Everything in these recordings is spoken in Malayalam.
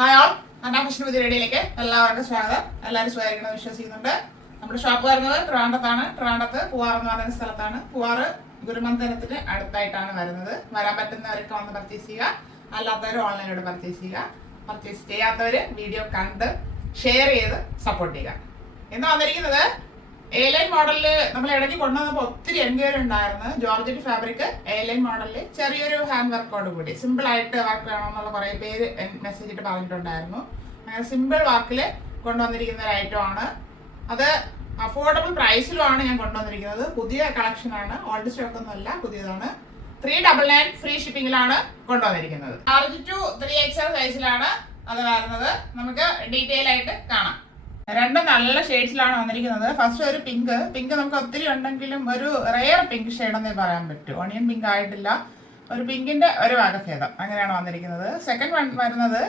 ഹായ് ഓൾ, അന്നാഫിഷൻ പുതിയ വീഡിയോയിലേക്ക് എല്ലാവർക്കും സ്വാഗതം. എല്ലാവരും സുഖമായിരിക്കണം വിശ്വസിക്കുന്നുണ്ട്. നമ്മുടെ ഷോപ്പ് വരുന്നത് ട്രിവാൻഡ്രത്താണ്. ട്രിവാൻഡ്രത്ത് പൂവാർ എന്ന് പറയുന്ന സ്ഥലത്താണ്. പൂവാറ് ഗുരുമന്ദിരത്തിന് അടുത്തായിട്ടാണ് വരുന്നത്. വരാൻ പറ്റുന്നവരൊക്കെ വന്ന് പർച്ചേസ് ചെയ്യുക, അല്ലാത്തവർ ഓൺലൈനിലൂടെ പർച്ചേസ് ചെയ്യുക. പർച്ചേസ് ചെയ്യാത്തവർ വീഡിയോ കണ്ട് ഷെയർ ചെയ്ത് സപ്പോർട്ട് ചെയ്യുക. ഇന്ന് വന്നിരിക്കുന്നത് എ-ലൈൻ മോഡലിൽ നമ്മൾ ഇടയ്ക്ക് കൊണ്ടുവന്നപ്പോൾ ഒത്തിരി എൻക്വയറി ഉണ്ടായിരുന്നു. ജോർജറ്റ് ഫാബ്രിക് എ-ലൈൻ മോഡലിൽ ചെറിയൊരു ഹാൻഡ് വർക്കോട് കൂടി സിമ്പിൾ ആയിട്ട് വർക്ക് വേണമെന്നുള്ള കുറേ പേര് മെസ്സേജ് ഇട്ട് പറഞ്ഞിട്ടുണ്ടായിരുന്നു. അങ്ങനെ സിമ്പിൾ വർക്കിൽ കൊണ്ടുവന്നിരിക്കുന്ന ഒരു ഐറ്റം ആണ്. അത് അഫോർഡബിൾ പ്രൈസിലുമാണ് ഞാൻ കൊണ്ടുവന്നിരിക്കുന്നത്. പുതിയ കളക്ഷനാണ്, ഓൾഡ് സ്റ്റോക്ക് ഒന്നും അല്ല, പുതിയതാണ്. 399 ഫ്രീ ഷിപ്പിംഗിലാണ് കൊണ്ടുവന്നിരിക്കുന്നത്. 4 to 3XL സൈസിലാണ് അത് വരുന്നത്. നമുക്ക് ഡീറ്റെയിൽ ആയിട്ട് കാണാം. രണ്ടും നല്ല ഷെയ്ഡ്സിലാണ് വന്നിരിക്കുന്നത്. ഫസ്റ്റ് ഒരു പിങ്ക് നമുക്ക് ഒത്തിരി ഉണ്ടെങ്കിലും ഒരു റെയർ പിങ്ക് ഷെയ്ഡ് എന്നേ പറയാൻ പറ്റൂ. ഓണിയൻ പിങ്ക് ആയിട്ടില്ല, ഒരു പിങ്കിന്റെ ഒരു വകഭേദം അങ്ങനെയാണ് വന്നിരിക്കുന്നത്. സെക്കൻഡ് വൺ വരുന്നത്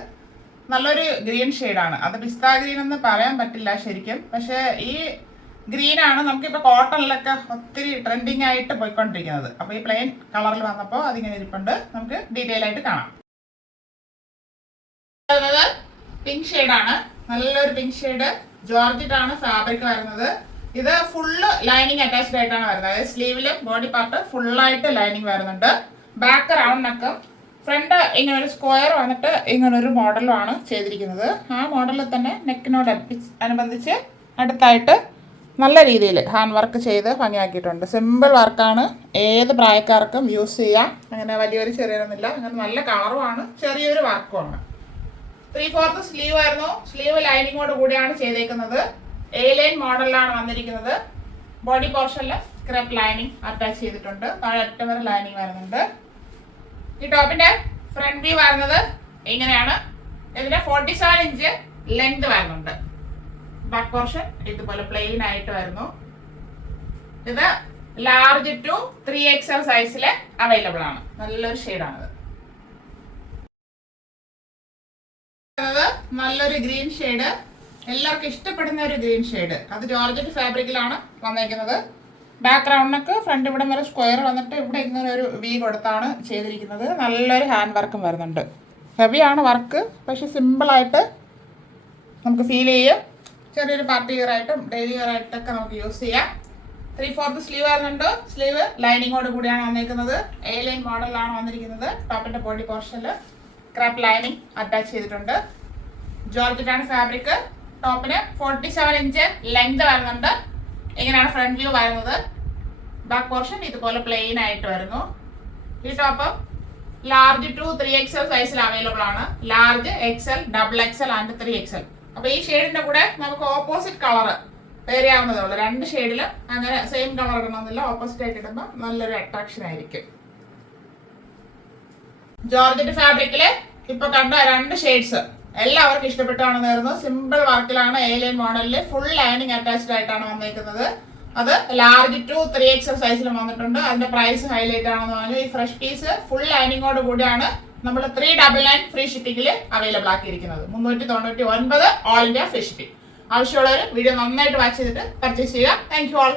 നല്ലൊരു ഗ്രീൻ ഷെയ്ഡാണ്. അത് പിസ്ത ഗ്രീൻ എന്ന് പറയാൻ പറ്റില്ല ശരിക്കും, പക്ഷേ ഈ ഗ്രീനാണ് നമുക്കിപ്പോൾ കോട്ടണിലൊക്കെ ഒത്തിരി ട്രെൻഡിങ് ആയിട്ട് പോയിക്കൊണ്ടിരിക്കുന്നത്. അപ്പോൾ ഈ പ്ലെയിൻ കളറിൽ വന്നപ്പോൾ അതിങ്ങനെ ഇരിപ്പുണ്ട്. നമുക്ക് ഡീറ്റെയിൽ ആയിട്ട് കാണാം. പിങ്ക് ഷെയ്ഡാണ്, നല്ലൊരു പിങ്ക് ഷെയ്ഡ്. ജോർജറ്റ് ആണ് ഫാബ്രിക് വരുന്നത്. ഇത് ഫുള്ള് ലൈനിങ് അറ്റാച്ച്ഡ് ആയിട്ടാണ് വരുന്നത്. അതായത് സ്ലീവിലും ബോഡി പാർട്ട് ഫുള്ളായിട്ട് ലൈനിങ് വരുന്നുണ്ട്. ബാക്ക് റൗണ്ട് നെക്കും, ഫ്രണ്ട് ഇങ്ങനെ ഒരു സ്ക്വയർ വന്നിട്ട് ഇങ്ങനെ ഒരു മോഡലുമാണ് ചെയ്തിരിക്കുന്നത്. ആ മോഡലിൽ തന്നെ നെക്കിനോട് അനുബന്ധിച്ച് അടുത്തായിട്ട് നല്ല രീതിയിൽ ഹാൻഡ് വർക്ക് ചെയ്ത് ഭംഗിയാക്കിയിട്ടുണ്ട്. സിമ്പിൾ വർക്കാണ്, ഏത് പ്രായക്കാർക്കും യൂസ് ചെയ്യാം. അങ്ങനെ വലിയൊരു ചെറിയൊന്നുമില്ല. അങ്ങനെ നല്ല കളറുമാണ്, ചെറിയൊരു വർക്കുമാണ്. 3/4 സ്ലീവ് ആയിരുന്നു. സ്ലീവ് ലൈനിങ്ങോട് കൂടിയാണ് ചെയ്തേക്കുന്നത്. എ-ലൈൻ മോഡലിലാണ് വന്നിരിക്കുന്നത്. ബോഡി പോർഷനിൽ സ്ക്രപ്പ് ലൈനിങ് അറ്റാച്ച് ചെയ്തിട്ടുണ്ട്. താഴെ അറ്റം വരെ ലൈനിങ് വരുന്നുണ്ട്. ഈ ടോപ്പിന്റെ ഫ്രണ്ട് വ്യൂ വരുന്നത് ഇങ്ങനെയാണ്. ഇതിന് 47 ഇഞ്ച് ലെങ്ത് വരുന്നുണ്ട്. ബാക്ക് പോർഷൻ ഇതുപോലെ പ്ലെയിൻ ആയിട്ട് വരുന്നു. ഇത് ലാർജ് ടു 3XL സൈസിൽ അവൈലബിൾ ആണ്. നല്ലൊരു ഷെയ്ഡാണിത്. നല്ലൊരു ഗ്രീൻ ഷെയ്ഡ്, എല്ലാവർക്കും ഇഷ്ടപ്പെടുന്ന ഒരു ഗ്രീൻ ഷെയ്ഡ്. അത് ജോർജറ്റ് ഫാബ്രിക്കിലാണ് വന്നിരിക്കുന്നത്. ബാക്ക്ഗ്രൗണ്ടിനൊക്കെ ഫ്രണ്ട് ഇവിടെ വരെ സ്ക്വയർ വന്നിട്ട് ഇവിടെ ഇങ്ങനെ ഒരു വി കൊടുത്താണ് ചെയ്തിരിക്കുന്നത്. നല്ലൊരു ഹാൻഡ് വർക്കും വരുന്നുണ്ട്. ഹെവിയാണ് വർക്ക്, പക്ഷെ സിമ്പിളായിട്ട് നമുക്ക് ഫീൽ ചെയ്യും. ചെറിയൊരു പാർട്ടി വെയർ ആയിട്ടും ഡെയിലി വെയർ ആയിട്ടൊക്കെ നമുക്ക് യൂസ് ചെയ്യാം. 3/4 സ്ലീവ് വരുന്നുണ്ട്. സ്ലീവ് ലൈനിങ്ങോട് കൂടിയാണ് വന്നിരിക്കുന്നത്. എ-ലൈൻ മോഡലാണ് വന്നിരിക്കുന്നത്. ടോപ്പിന്റെ ബോഡി പോർഷനിൽ ക്രാപ്പ് ലൈനിങ് അറ്റാച്ച് ചെയ്തിട്ടുണ്ട്. ജോർജറ്റ് ആണ് ഫാബ്രിക്. ടോപ്പിന് 47 ഇഞ്ച് ലെങ്ത് വരുന്നുണ്ട്. ഇങ്ങനെയാണ് ഫ്രണ്ട് വ്യൂ വരുന്നത്. ബാക്ക് പോർഷൻ ഇതുപോലെ പ്ലെയിൻ ആയിട്ട് വരുന്നു. ഈ ടോപ്പ് ലാർജ് ടു 3XL സൈസിൽ അവൈലബിൾ ആണ്. Large, XL, XXL and 3XL. അപ്പൊ ഈ ഷെയ്ഡിന്റെ കൂടെ നമുക്ക് ഓപ്പോസിറ്റ് കളർ വേറെ ആവുന്നതേ ഉള്ളൂ. രണ്ട് ഷെയ്ഡിലും അങ്ങനെ സെയിം കളർ ഇടണമെന്നില്ല. ഓപ്പോസിറ്റ് ആയിട്ട് ഇടുമ്പോൾ നല്ലൊരു അട്രാക്ഷൻ ആയിരിക്കും. ജോർജറ്റ് ഫാബ്രിക്കില് ഇപ്പൊ കണ്ട രണ്ട് ഷെയ്ഡ്സ് എല്ലാവർക്കും ഇഷ്ടപ്പെട്ടാണെന്ന് കരുതുന്നു. സിമ്പിൾ വർക്കിലാണ് എ-ലൈൻ മോഡലിൽ ഫുൾ ലൈനിങ് അറ്റാച്ച്ഡ് ആയിട്ടാണ് വന്നിരിക്കുന്നത്. അത് ലാർജ് ടു 3XL സൈസിലും വന്നിട്ടുണ്ട്. അതിന്റെ പ്രൈസ് ഹൈലൈറ്റ് ആണെന്ന് പറഞ്ഞു. ഈ ഫ്രഷ് പീസ് ഫുൾ ലൈനിങ്ങോട് കൂടിയാണ് നമ്മൾ 399 ഫ്രീ ഷിപ്പിംഗിൽ അവൈലബിൾ ആക്കിയിരിക്കുന്നത്. 399 ഓൾ ഇന്ത്യ ഫ്രീ ഷിപ്പിംഗ്. ആവശ്യമുള്ളവർ വീഡിയോ നന്നായിട്ട് വാച്ച് ചെയ്തിട്ട് പർച്ചേസ് ചെയ്യുക. Thank you all.